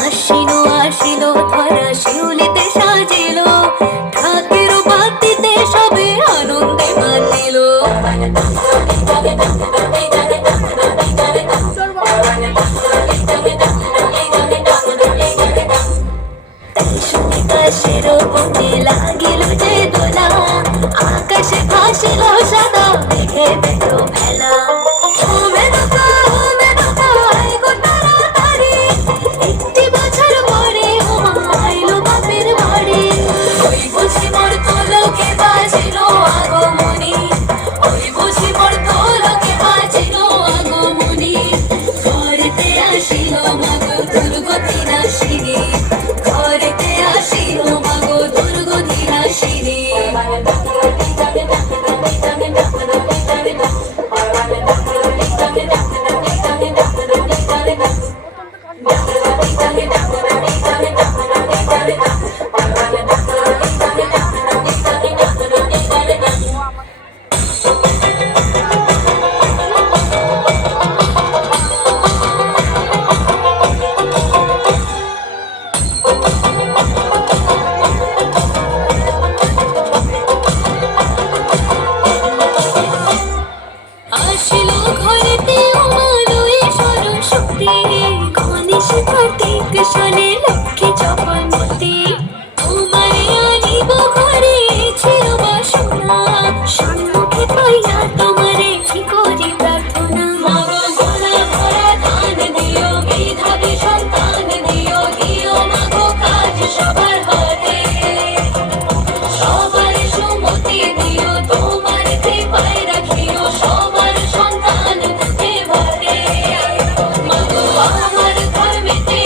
আশিলো আশিলো ধরা শিউলিতে সাজিলো ঢাকের বাতিতে সবে আনন্দে মাতিল আকাশের বুকে লাগিল যে দোলা আকাশে ভাসিল সাদা মেঘে দেখো মেলা শোনে লক্ষ্মী চপলমতি তোমারে আনিব ঘরে ছিল বাসনা সম্মুখে পাইয়া তোমারে কি করি প্রার্থনা মাগো সোনা ভরা ধান দিও মেধাবী সন্তান দিও দিও মাগো কাজ সবার হাতে সবার সুমতি দিও তোমার কৃপায় রাখিও সবার সন্তান মুখে ভরে মাগো আমার ধর্মেতে